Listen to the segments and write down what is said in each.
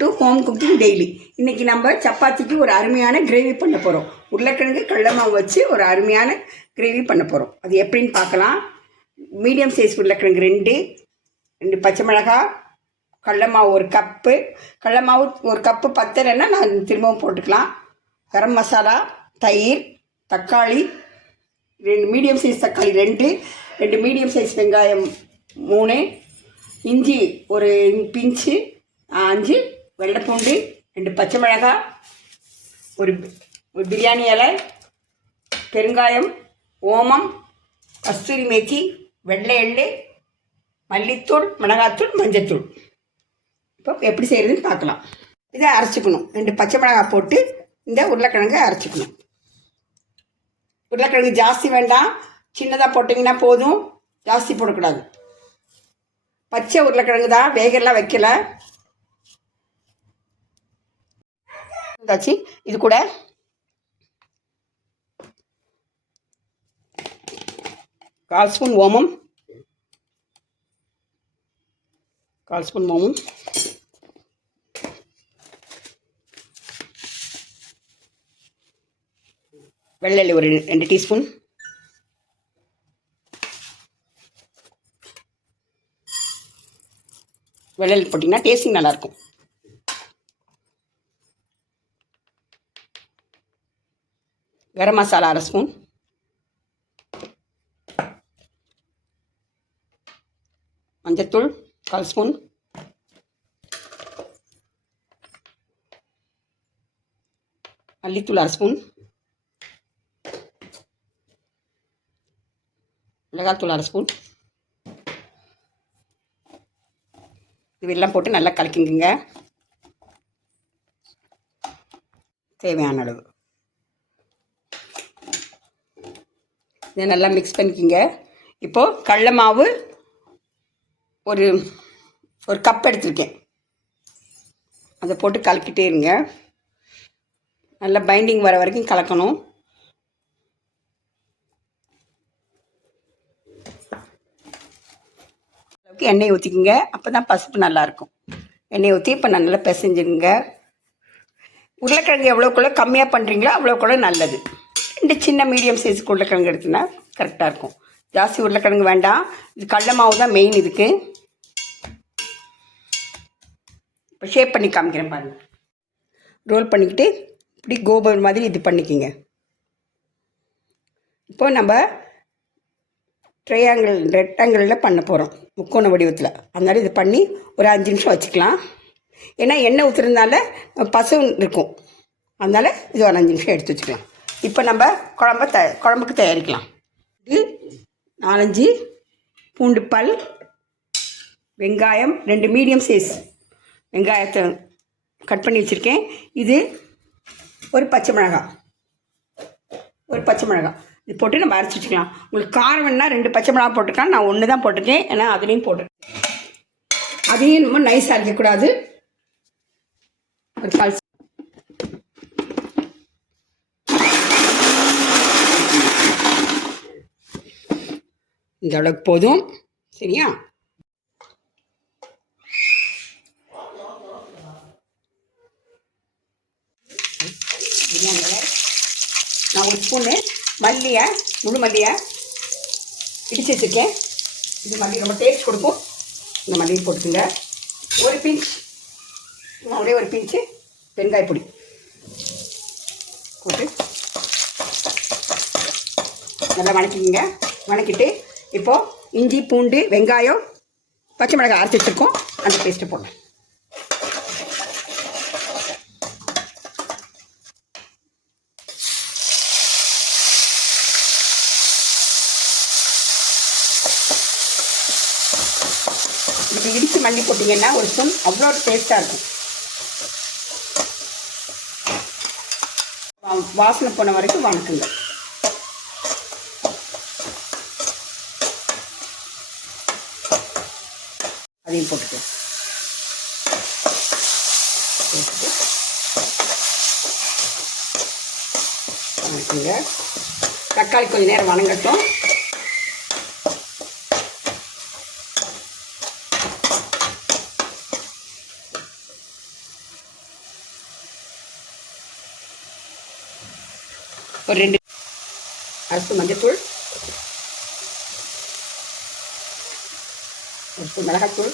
To home cooking daily. இன்றைக்கி நம்ம சப்பாத்திக்கு ஒரு அருமையான கிரேவி பண்ண போகிறோம். உருளைக்கிழங்கு கடல மாவு வச்சு ஒரு அருமையான கிரேவி பண்ண போகிறோம். அது எப்படின்னு பார்க்கலாம். மீடியம் சைஸ் உருளைக்கிழங்கு ரெண்டு பச்சை மிளகாய், கடல மாவு ஒரு கப்பு. கடல மாவு ஒரு கப்பு பத்தலைன்னா நான் திரும்பவும் போட்டுக்கலாம். கரம் மசாலா, தயிர், தக்காளி, ரெண்டு மீடியம் சைஸ் தக்காளி ரெண்டு மீடியம் சைஸ் வெங்காயம் 3, இஞ்சி ஒரு பிஞ்சு 5, வெள்ளைப்பூண்டு 2 பச்சை மிளகாய், ஒரு பிரியாணி இலை, பெருங்காயம், ஓமம், கஸ்தூரி மேத்தி, வெள்ளை எள்ளு, மல்லித்தூள், மிளகாத்தூள், மஞ்சத்தூள். இப்போ எப்படி செய்கிறதுன்னு பார்க்கலாம். இதை அரைச்சிக்கணும். 2 பச்சை மிளகாய் போட்டு இந்த உருளைக்கிழங்கை அரைச்சிக்கணும். உருளைக்கிழங்கு ஜாஸ்தி வேண்டாம், சின்னதாக போட்டிங்கன்னா போதும், ஜாஸ்தி போடக்கூடாது. பச்சை உருளைக்கிழங்கு தான், வேகெல்லாம் வைக்கல. இது கூட கால் ஸ்பூன் ஓமம், வெள்ளை ஒரு 2 டீஸ்பூன், வெள்ளை போட்டிங்கன்னா டேஸ்டிங் நல்லாயிருக்கும். கரம் மசாலா 1/2 ஸ்பூன், மஞ்சத்தூள் 1/4 ஸ்பூன், மல்லித்தூள் 1/2 ஸ்பூன், மிளகாத்தூள் 1/2 ஸ்பூன். இதெல்லாம் போட்டு நல்லா கலக்கிங்க தேவையான அளவு. இதை நல்லா மிக்ஸ் பண்ணிக்கிங்க. இப்போது கடல மாவு ஒரு கப் எடுத்துருக்கேன், அதை போட்டு கலக்கிட்டே இருங்க. நல்லா பைண்டிங் வர வரைக்கும் கலக்கணும். அளவுக்கு எண்ணெய் ஊற்றிக்கிங்க, அப்போ தான் பசுப்பு நல்லாயிருக்கும். எண்ணெய் ஊற்றி இப்போ நல்லா பிசைஞ்சுங்க. உருளைக்கிழங்கு எவ்வளோக்குள்ள கம்மியாக பண்ணுறீங்களோ அவ்வளோக்குள்ள நல்லது. 2 சின்ன மீடியம் சைஸுக்கு உருளைக்கிழங்கு எடுத்துனா கரெக்டாக இருக்கும். ஜாஸ்தி உருளைக்கிழங்கு வேண்டாம். இது கடல மாவு தான் மெயின் இதுக்கு. இப்போ ஷேப் பண்ணி காமிக்கிறேன் பாருங்கள். ரோல் பண்ணிக்கிட்டு இப்படி கோபுரம் மாதிரி இது பண்ணிக்கிங்க. இப்போ நம்ம ரெக்டாங்கிளில் பண்ண போகிறோம், முக்கோண வடிவத்தில். அதனால இது பண்ணி ஒரு 5 நிமிஷம் வச்சுக்கலாம். ஏன்னா எண்ணெய் ஊற்றுறதுனால பசு இருக்கும், அதனால் இது ஒரு 5 நிமிஷம் எடுத்து வச்சுக்கலாம். இப்போ நம்ம குழம்புக்கு தயாரிக்கலாம். இது 4-5 பூண்டு பல், வெங்காயம் 2 மீடியம் சைஸ் வெங்காயத்தை கட் பண்ணி வச்சுருக்கேன். இது ஒரு பச்சை மிளகாய் இது போட்டு நம்ம அரைச்சி வச்சுக்கலாம். உங்களுக்கு காரம் வேணுன்னா 2 பச்சை மிளகாய் போட்டுக்கலாம். நான் 1 தான் போட்டிருக்கேன், ஏன்னா அதுலேயும் போட்டிருக்கேன். அதையும் நம்ம நைஸாக அரைக்கக்கூடாது. ஒரு கால் இந்த அளவுக்கு போதும், சரியா? பிரியாணியில் நான் 1 ஸ்பூனு முழு மல்லியை இடித்து வச்சுருக்கேன். இது மல்லி ரொம்ப டேஸ்ட் கொடுக்கும். இந்த மல்லியை போட்டுக்குங்க. ஒரு பிஞ்சு வெங்காய பொடி போட்டு நல்லா வணக்கிக்கிங்க. வணக்கிட்டு இப்போது இஞ்சி, பூண்டு, வெங்காயம், பச்சை மிளகாய் அரைச்சி வச்சுருக்கோம், அந்த பேஸ்ட்டை போடணும். இப்படி இடித்து மல்லி போட்டிங்கன்னா ஒரு ஸ்பூன் அவ்வளோ டேஸ்ட்டாக இருக்கும். வாசனை போன வரைக்கும் வணக்குங்க. அதையும் போட்டுட்டு வணக்குங்க. தக்காளி கொஞ்சம் நேரம் வணங்கட்டும். ஒரு 2 1 ஸ்பூன் மஞ்சள்தூள், 1 ஸ்பூன் மிளகாய்த்தூள்,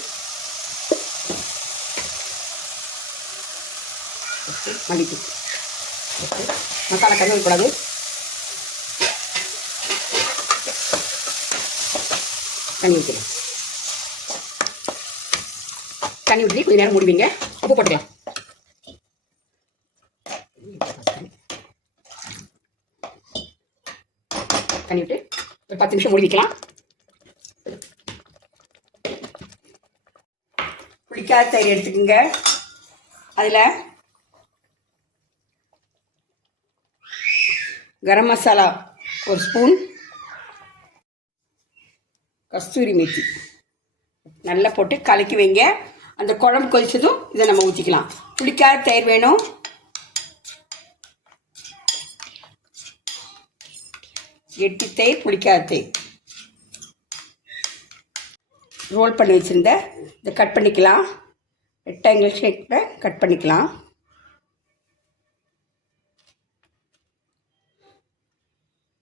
மல்லித்தூள். மசாலா கறி வைக்கக்கூடாது. தண்ணி ஊற்றிக்கலாம். தண்ணி ஊற்றி கொஞ்சம் நேரம் மூடுவீங்க. உப்பு போட்டுக்கலாம். தண்ணி விட்டு ஒரு 10 நிமிஷம் மூடி வைக்கலாம். புளிக்காத தயிர் எடுத்துக்கோங்க. அதில் கரம் மசாலா 1 ஸ்பூன், கஸ்தூரி மேத்தி நல்லா போட்டு கலக்கி வைங்க. அந்த குழம்பு கொதிச்சதும் இதை நம்ம ஊற்றிக்கலாம். புளிக்காத தயிர் வேணும். கெட்டி தயிர், புளிக்காத தயிர். ரோல் பண்ணி வச்சுருந்த இதை கட் பண்ணிக்கலாம். ரெக்டாங்கிள் ஷேப்பில் கட் பண்ணிக்கலாம்.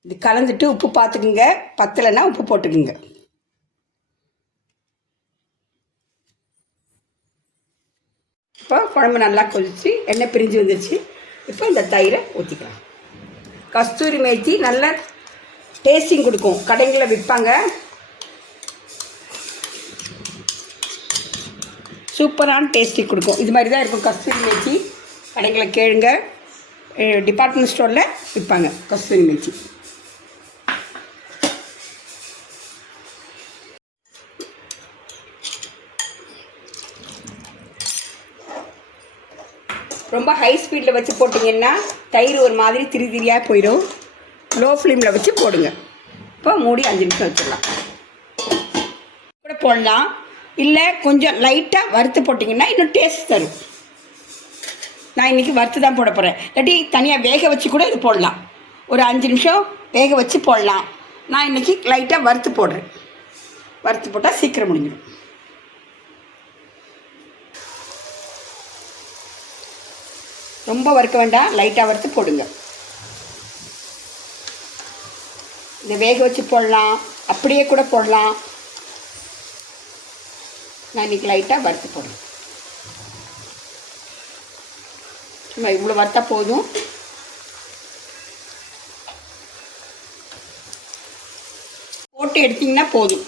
இது கலந்துட்டு உப்பு பார்த்துக்குங்க. பத்தலைன்னா உப்பு போட்டுக்குங்க. இப்போ குழம்பு நல்லா கொதிச்சு எண்ணெய் பிரிஞ்சு வந்துருச்சு. இப்போ இந்த தயிரை ஊற்றிக்கலாம். கஸ்தூரி மேத்தி நல்லா டேஸ்டிங் கொடுக்கும். கடைகளில் விற்பாங்க. சூப்பரான டேஸ்டிங் கொடுக்கும். இது மாதிரி தான் இருக்கும் கஸ்தூரி மேத்தி. கடைகளில் கேளுங்க. டிபார்ட்மெண்ட் ஸ்டோரில் விற்பாங்க கஸ்தூரி மேத்தி. ரொம்ப ஹை ஸ்பீடில் வச்சு போட்டிங்கன்னா தயிர் ஒரு மாதிரி திரியாக போயிடும். லோ ஃப்ளேமில் வச்சு போடுங்க. இப்போ மூடி 5 நிமிஷம் வச்சிடலாம். கூட போடலாம். இல்லை கொஞ்சம் லைட்டாக வறுத்து போட்டிங்கன்னா இன்னும் டேஸ்ட் தரும். நான் இன்றைக்கி வறுத்து தான் போட போகிறேன். இல்லாட்டி தனியாக வேக வச்சு கூட இது போடலாம். ஒரு 5 நிமிஷம் வேக வச்சு போடலாம். நான் இன்றைக்கி லைட்டாக வறுத்து போடுறேன். வறுத்து போட்டால் சீக்கிரம் முடிஞ்சிடும். ரொம்ப வறுக்க வேண்டாம். லைட்டாக வறுத்து போடுங்க. இதை வேக வச்சு போடலாம். அப்படியே கூட போடலாம். நான் இன்றைக்கி லைட்டாக வறுத்து போடுறேன். சும்மா இவ்வளோ வறுத்தா போதும். போட்டு எடுத்திங்கன்னா போதும்.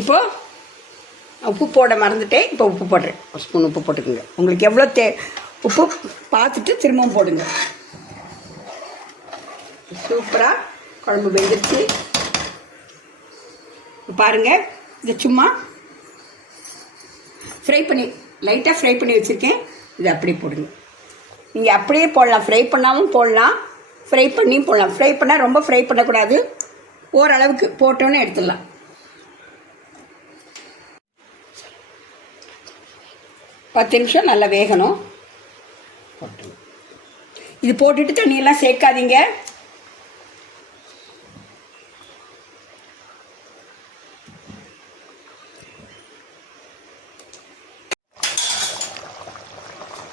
இப்போது உப்பு போட மறந்துட்டேன். இப்போ உப்பு போடுறேன். 1 ஸ்பூன் உப்பு போட்டுக்குங்க. உங்களுக்கு எவ்வளோ உப்பு பார்த்துட்டு திரும்பவும் போடுங்க. சூப்பராக குழம்பு வெந்துருச்சு. பாருங்கள். இதை சும்மா லைட்டாக ஃப்ரை பண்ணி வச்சுருக்கேன். இதை அப்படியே போடுங்க. நீங்கள் அப்படியே போடலாம். ஃப்ரை பண்ணாமல் போடலாம். ஃப்ரை பண்ணியும் போடலாம். ஃப்ரை பண்ணால் ரொம்ப ஃப்ரை பண்ணக்கூடாது. ஓரளவுக்கு போட்டோன்னே எடுத்துடலாம். பத்து நிமிஷம் நல்லா வேகணும். இது போட்டுட்டு தண்ணியெல்லாம் சேர்க்காதீங்க.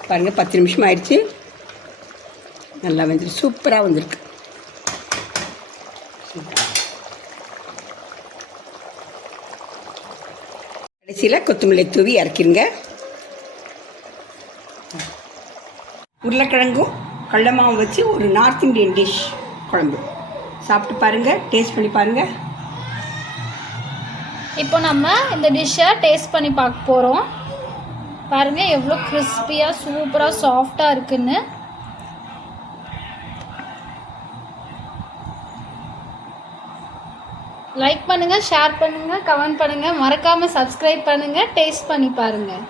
பாருங்கள் 10 நிமிஷம் ஆயிடுச்சு. நல்லா வந்துருக்கு. சூப்பராக வந்திருக்கு. கடைசியில் கொத்தமல்லி தூவி இறக்கிருங்க. உருளைக்கிழங்கும் கடலை மாவும் வச்சு ஒரு நார்த் இந்தியன் டிஷ் குழம்பு சாப்பிட்டு பாருங்கள். டேஸ்ட் பண்ணி பாருங்கள். இப்போ நம்ம இந்த டிஷ்ஷை டேஸ்ட் பண்ணி பார்க்க போகிறோம். பாருங்கள் எவ்வளோ கிறிஸ்பியாக சூப்பராக சாஃப்டாக இருக்குன்னு. லைக் பண்ணுங்கள், ஷேர் பண்ணுங்கள், கமெண்ட் பண்ணுங்கள், மறக்காமல் சப்ஸ்கிரைப் பண்ணுங்கள். டேஸ்ட் பண்ணி பாருங்கள்.